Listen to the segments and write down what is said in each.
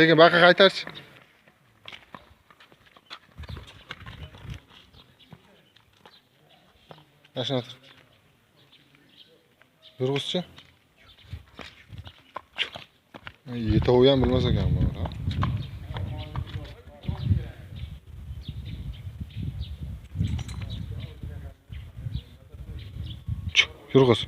Sekin baqa qaytarchi. Aşağı otur. Yurg'izchi. Yetovi ham bilmas ekan bu. Yurg'iz.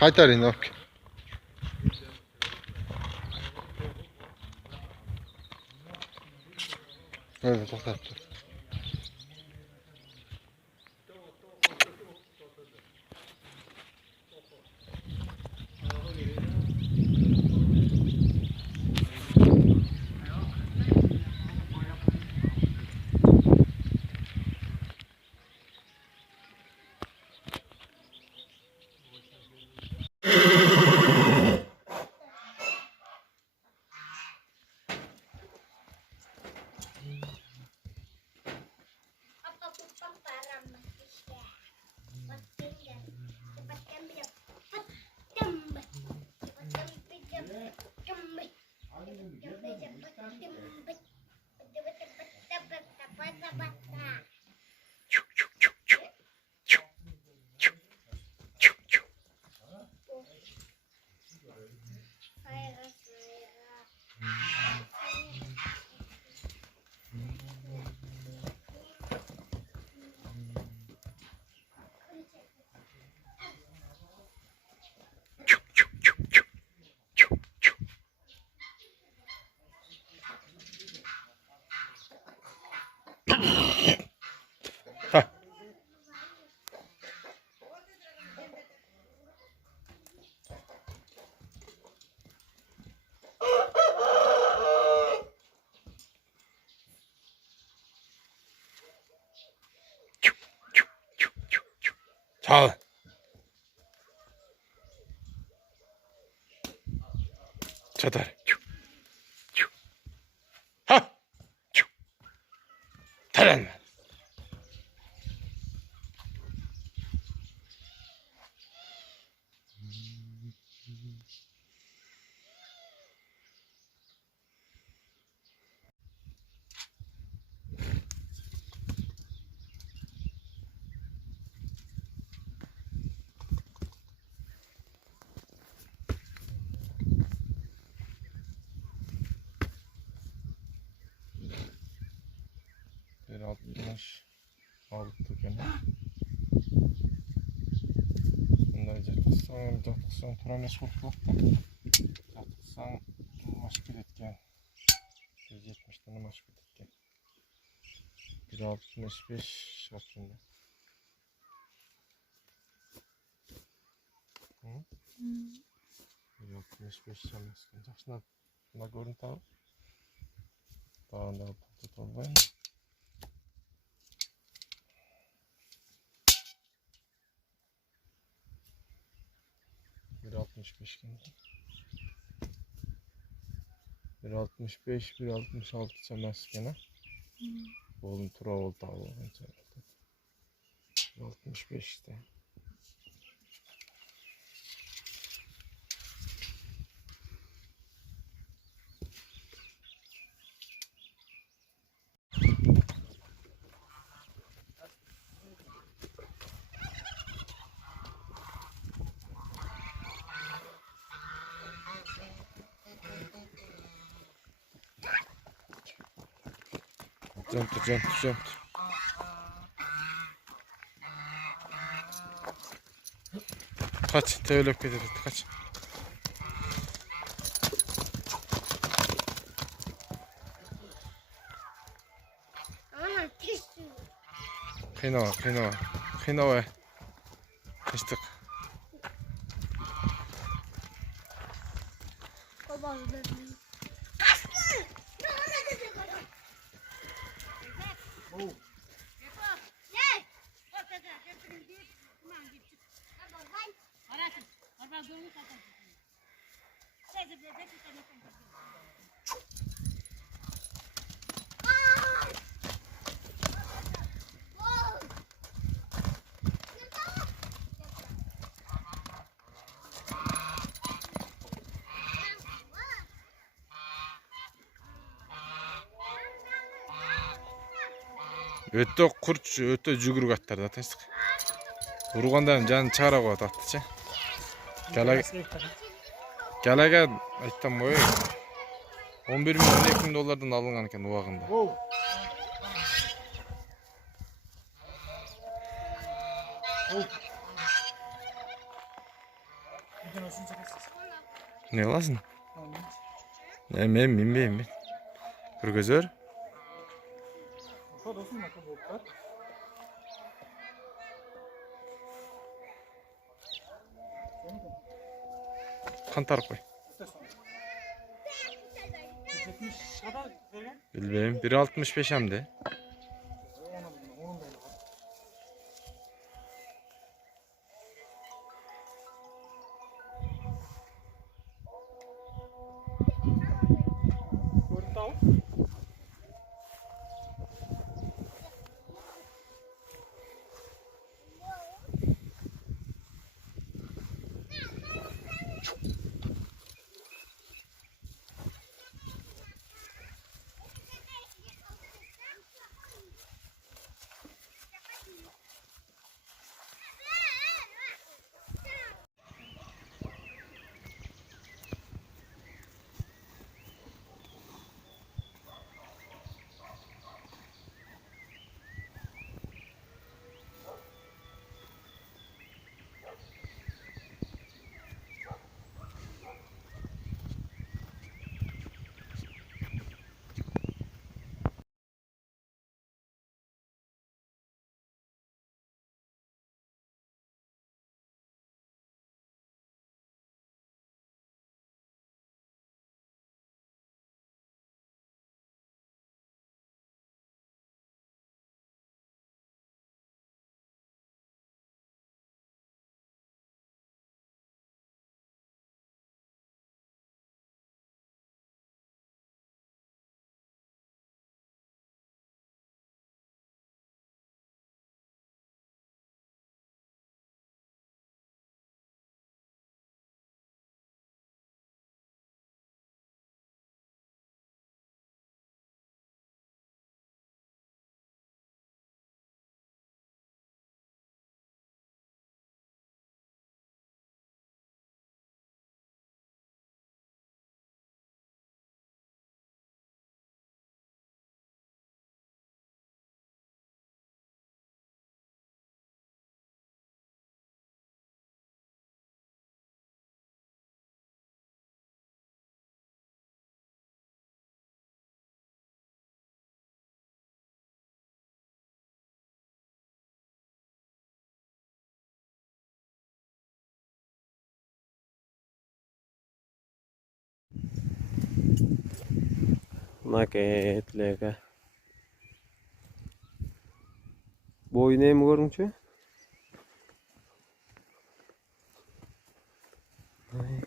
Qaytar endi olib kel. Evet, to'xtab tur. Çal. Çatar. Ha. Taran. Bir 66 gene. Bunday jatqisam turamiz qo'rqmoqda. Jatqisam mashq etgan. 170 tane mashq etgan. 165 shakilda. 165 chamasida. Yaxshilab nima ko'rinadi? Tağında tutalım. 165 geldi. 165, 166 çaması gene. Oğlum tura oldu abi. 165 işte. Jump. Kaç, teolog getirdi, kaç. Kıynava. Kaçtık. Өтө курч, өтө жүгүрүк аттар да тастык. Урганда жан чыгара коет аттычы. Галага айттым ой. 11 миң, 12 миң доллардан алынган экен убагында. Не кыласың? Мен минбейм. Көргөзөр. Кантарып кой. Bilbeyim. 1.65 hem de. Maketlega. Boyu neymi görünçü? Ay.